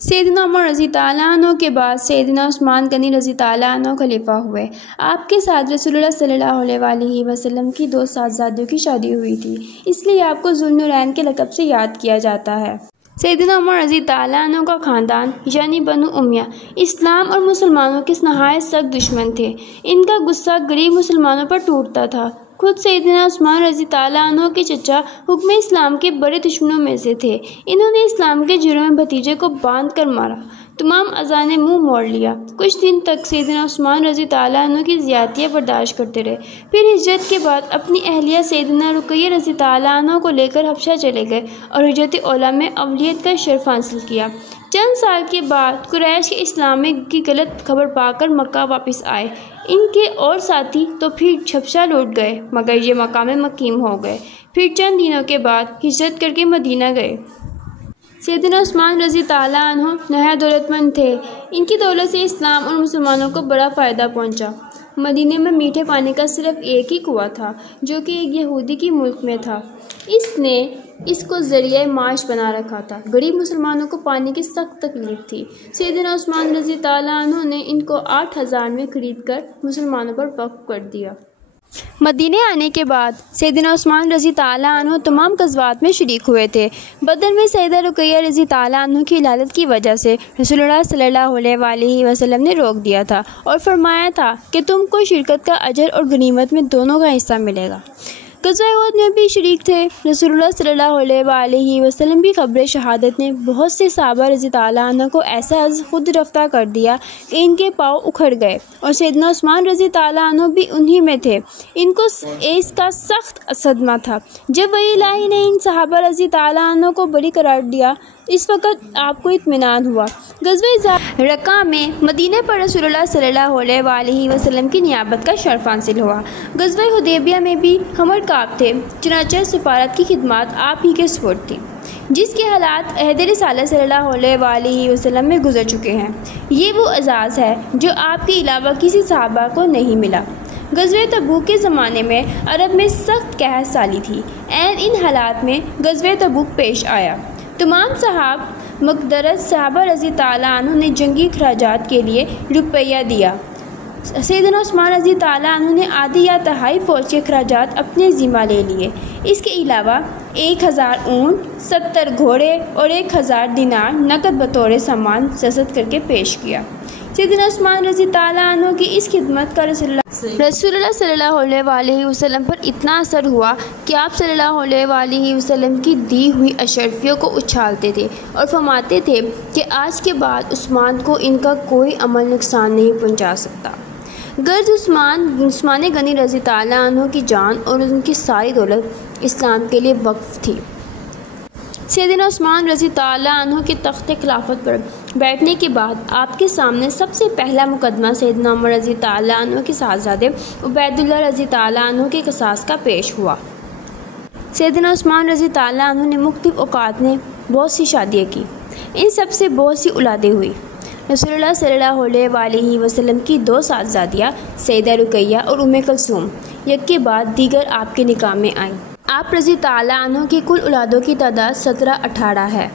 سیدنا عمر رضی تعالیٰ عنہ کے بعد سیدنا عثمان غنی رضی تعالیٰ عنہ خلیفہ ہوئے۔ آپ کے ساتھ رسول اللہ صلی اللہ علیہ وسلم کی 2 صاحبزادیوں کی شادی ہوئی تھی، اس لیے آپ کو ذو النورین کے لقب سے یاد کیا جاتا ہے۔ سیدنا عمر رضی تعالیٰ عنہ کا خاندان یعنی بنو امیہ اسلام اور مسلمانوں کے نہایت سخت دشمن تھے۔ ان کا غصہ غریب مسلمانوں پر ٹوٹتا تھا۔ خود سیدنا عثمان رضی تعالیٰ عنہ کے چچا حکم اسلام کے بڑے دشمنوں میں سے تھے۔ انہوں نے اسلام کے جرم میں بھتیجے کو باندھ کر مارا، تمام اعضاء نے منہ موڑ لیا۔ کچھ دن تک سیدنا عثمان رضی تعالیٰ عنہ کی زیادتیاں برداشت کرتے رہے، پھر ہجرت کے بعد اپنی اہلیہ سیدنا رقیہ رضی تعالیٰ عنہ کو لے کر حبشہ چلے گئے اور ہجرت اولیٰ میں اولیت کا شرف حاصل کیا۔ چند سال کے بعد قریش کے اسلام کی غلط خبر پا کر مکہ واپس آئے۔ ان کے اور ساتھی تو پھر حبشہ لوٹ گئے، مگر یہ مکہ میں مقیم ہو گئے۔ پھر چند دنوں کے بعد ہجرت کر کے مدینہ گئے۔ سیدنا عثمان رضی تعالیٰ عنہ نہایت دولت مند تھے۔ ان کی دولت سے اسلام اور مسلمانوں کو بڑا فائدہ پہنچا۔ مدینے میں میٹھے پانی کا صرف ایک ہی کنواں تھا، جو کہ ایک یہودی کی ملک میں تھا۔ اس نے اس کو ذریعہ معاش بنا رکھا تھا۔ غریب مسلمانوں کو پانی کی سخت تکلیف تھی۔ سیدنا عثمان رضی تعالیٰ عنہ نے ان کو 8,000 میں خرید کر مسلمانوں پر وقف کر دیا۔ مدینے آنے کے بعد سیدنا عثمان رضی تعالیٰ عنہ تمام غزوات میں شریک ہوئے تھے۔ بدر میں سیدہ رقیہ رضی تعالیٰ عنہ کی علالت کی وجہ سے رسول اللہ صلی اللہ علیہ وسلم نے روک دیا تھا اور فرمایا تھا کہ تم کو شرکت کا اجر اور غنیمت میں دونوں کا حصہ ملے گا۔ غزوہ احد میں بھی شریک تھے۔ رسول اللہ صلی اللہ علیہ وسلم کی خبر شہادت نے بہت سے صحابہ رضی تعالیٰ عنہ کو ایسا از خود رفتہ کر دیا کہ ان کے پاؤں اکھڑ گئے، اور سیدنا عثمان رضی تعالیٰ عنہ بھی انہی میں تھے۔ ان کو اس کا سخت صدمہ تھا۔ جب وحی الہی نے ان صحابہ رضی تعالیٰ عنہ کو بری قرار دیا، اس وقت آپ کو اطمینان ہوا۔ غزوہ رقہ میں مدینہ پر رسول اللہ صلی اللہ علیہ وسلم کی نیابت کا شرف حاصل ہوا۔ غزوہ حدیبیہ میں بھی عمر کعب تھے، چنانچہ سفارت کی خدمات آپ ہی کے سپرد تھی، جس کے حالات عہد رسالت صلی اللہ علیہ وسلم میں گزر چکے ہیں۔ یہ وہ اعزاز ہے جو آپ کے علاوہ کسی صحابہ کو نہیں ملا۔ غزوہ تبوک کے زمانے میں عرب میں سخت قحط سالی تھی۔ ان حالات میں غزوہ تبوک پیش آیا۔ تمام مقدرت صحابہ رضی تعالیٰ عنہ نے جنگی اخراجات کے لیے روپیہ دیا۔ سیدنا عثمان رضی تعالیٰ عنہ نے آدھی یا تہائی فوج کے اخراجات اپنے ذمہ لے لیے۔ اس کے علاوہ 1,000 اونٹ، 70 گھوڑے اور 1,000 دینار نقد بطور سامان جسد کر کے پیش کیا۔ سیدنا عثمان رضی تعالیٰ عنہ کی اس خدمت کا رسول اللہ صلی اللہ علیہ وسلم پر اتنا اثر ہوا کہ آپ صلی اللہ علیہ وسلم کی دی ہوئی اشرفیوں کو اچھالتے تھے اور فرماتے تھے کہ آج کے بعد عثمان کو ان کا کوئی عمل نقصان نہیں پہنچا سکتا۔ غرض عثمان غنی رضی تعالیٰ عنہ کی جان اور ان کی ساری دولت اسلام کے لیے وقف تھی۔ سیدنا عثمان رضی تعالیٰ عنہ کے تخت خلافت پر بیٹھنے کے بعد آپ کے سامنے سب سے پہلا مقدمہ سیدنا عمر رضی تعالیٰ عنہ کے صاحبزادے عبید اللہ رضی تعالیٰ عنہ کے قصاص کا پیش ہوا۔ سیدنا عثمان رضی تعالیٰ عنہ نے مختلف اوقات میں بہت سی شادیاں کی۔ ان سب سے بہت سی اولادیں ہوئی۔ رسول اللہ صلی اللہ علیہ وسلم کی 2 صاحبزادیاں سیدہ رقیہ اور ام کلثوم یک کے بعد دیگر آپ کے نکاح میں آئیں۔ آپ رضی تعالیٰ عنہ کی کل اولادوں کی تعداد 17-18 ہے۔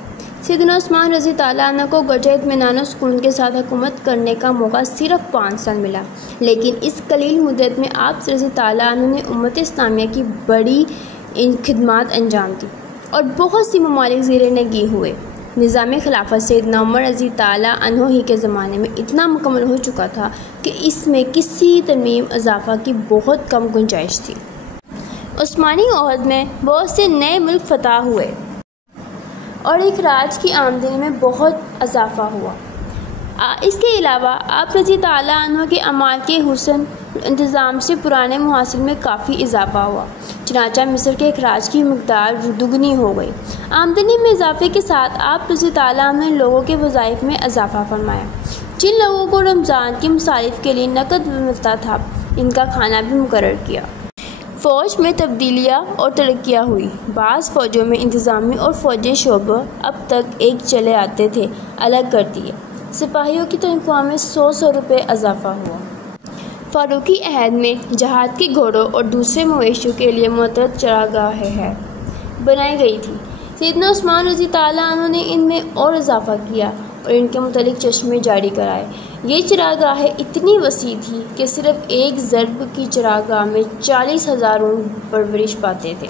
سیدنا عثمان رضی تعالیٰ عنہ کو گرجہ اطمینان و سکون کے ساتھ حکومت کرنے کا موقع صرف 5 سال ملا، لیکن اس قلیل مدت میں آپ رضی تعالیٰ عنہ نے امت اسلامیہ کی بڑی خدمات انجام دی اور بہت سی ممالک زیر نگیں ہوئے۔ نظام خلافت سیدنا عمر رضی تعالیٰ عنہ ہی کے زمانے میں اتنا مکمل ہو چکا تھا کہ اس میں کسی ترمیم اضافہ کی بہت کم گنجائش تھی۔ عثمانی عہد میں بہت سے نئے ملک فتح ہوئے اور اخراج کی آمدنی میں بہت اضافہ ہوا۔ اس کے علاوہ آپ رضی تعالیٰ عنہ کے اعمال کے حسن انتظام سے پرانے محاصر میں کافی اضافہ ہوا، چنانچہ مصر کے اخراج کی مقدار دگنی ہو گئی۔ آمدنی میں اضافے کے ساتھ آپ رضی تعالیٰ عنہ نے لوگوں کے وظائف میں اضافہ فرمایا۔ جن لوگوں کو رمضان کی مصارف کے لیے نقد ملتا تھا، ان کا کھانا بھی مقرر کیا۔ فوج میں تبدیلیاں اور ترقیاں ہوئی۔ بعض فوجوں میں انتظامی اور فوجی شعبے اب تک ایک چلے آتے تھے الگ کر دیے۔ سپاہیوں کی تنخواہ میں 100 روپے اضافہ ہوا۔ فاروقی عہد میں جہاد کے گھوڑوں اور دوسرے مویشیوں کے لیے متعدد چراگاہیں بنائی گئی تھی۔ سیدنا عثمان رضی تعالیٰ عنہ نے ان میں اور اضافہ کیا اور ان کے متعلق چشمے جاری کرائے۔ یہ چراگاہیں اتنی وسیع تھی کہ صرف ایک ضرب کی چراگاہ میں 40,000 اونٹ پرورش پاتے تھے۔